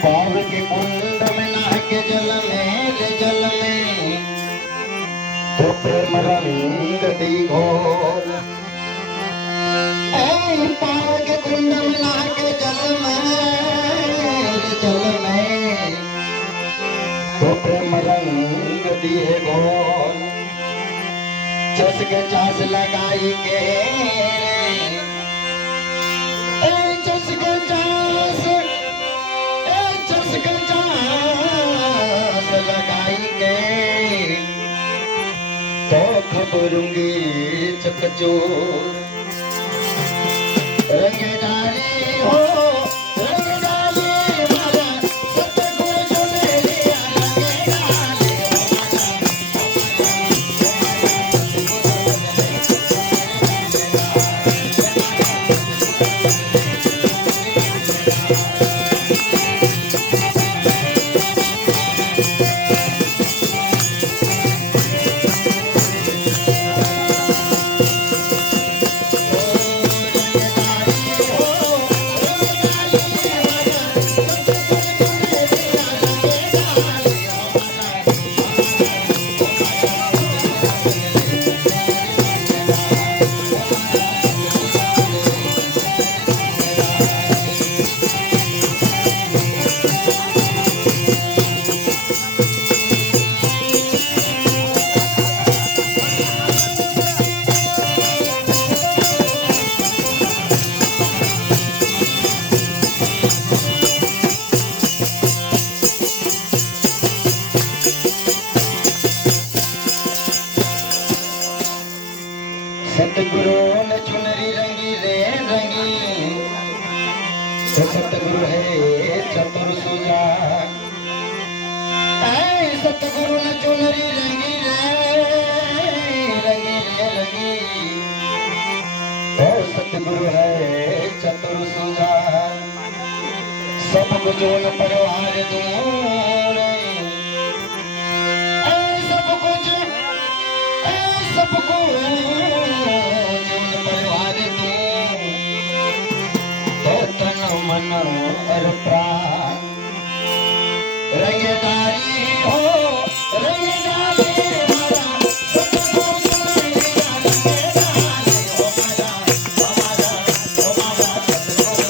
पाव के कुंड में नहा के जल में तो प्रेम रंग दी घोर। पाव के कुंड में नहा के जल में तो प्रेम रंग दिए घोर। चस के चास लगाई के चस के चास लगाएंगे तो खबरूंगी चकचोर। रंग डाली हो रंग डाली मारा सतगुरु जो ले लिया रंग डाली सतगुरु ने चुनरी रंगी रे रंगी तो सतगुरु है चतुर सुजान। सतगुरु ने चुनरी रंगी रे रंगी तो सतगुरु है चतुर सुजान। सब कुछ न परिवार दूर सब कुछ सबको मन और प्राण रंगदारी हो रंगदारी हमारा सतगुरु सुन लिया रंगदारी हो हमारा सतगुरु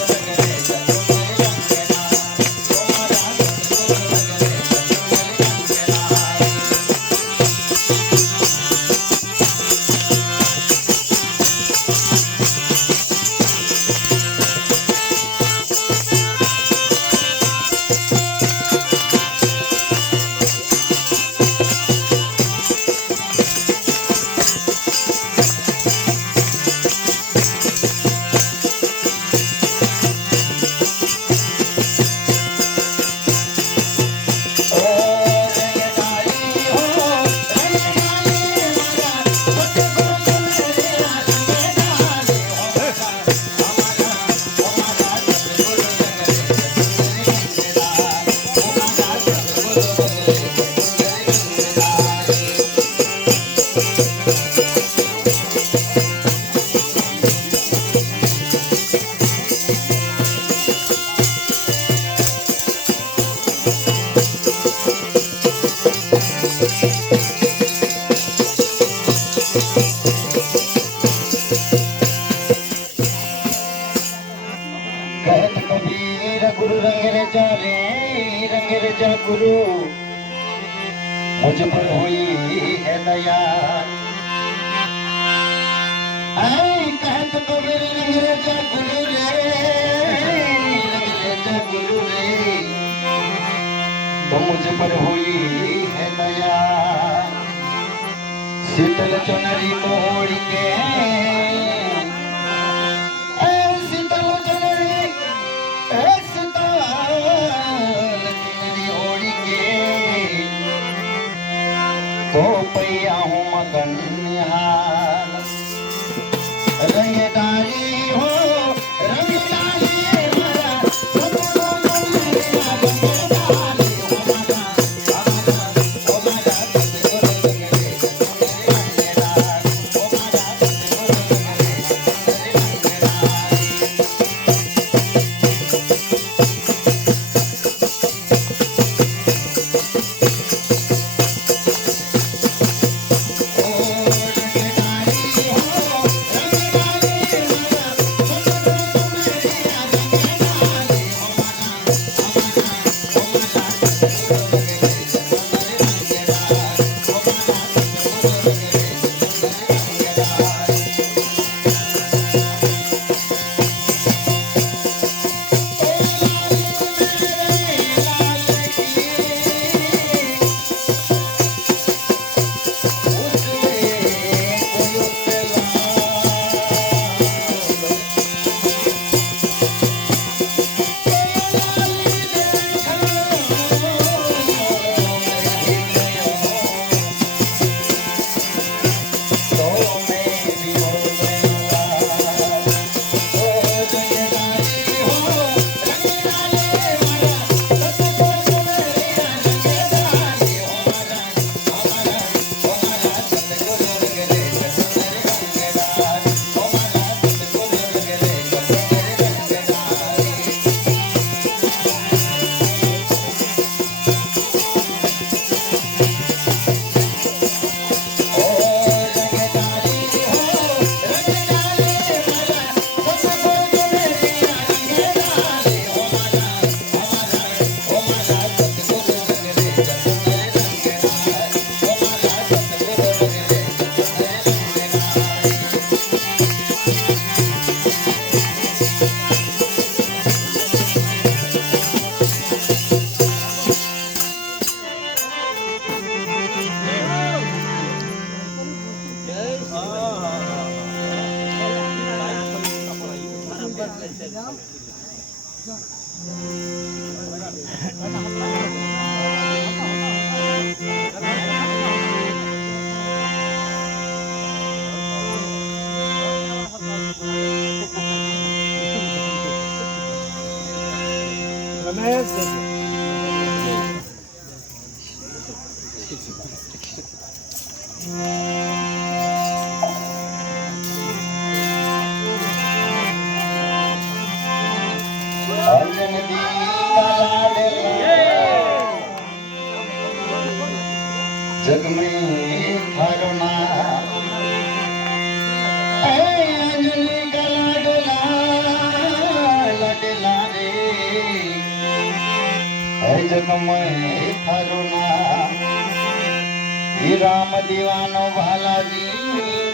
जा गुरु मुझ पर हुई है दया। कहत कबीर रंग जा शीतल चुनरी ओढ़ के शीतल चुनरी शीतल चुनरी ओढ़ के तो पैया हूँ मगन निहाल रंग डाली हो रंग डाली मारा सपनों में मेरा रंग डाली हो मारा ओ मारा सतगुरु लगे मेरा ओ मारा सतगुरु लगे जग में थारो नाम अंजलि का लाडला रे जग में थारो नाम राम दीवानो भालाजी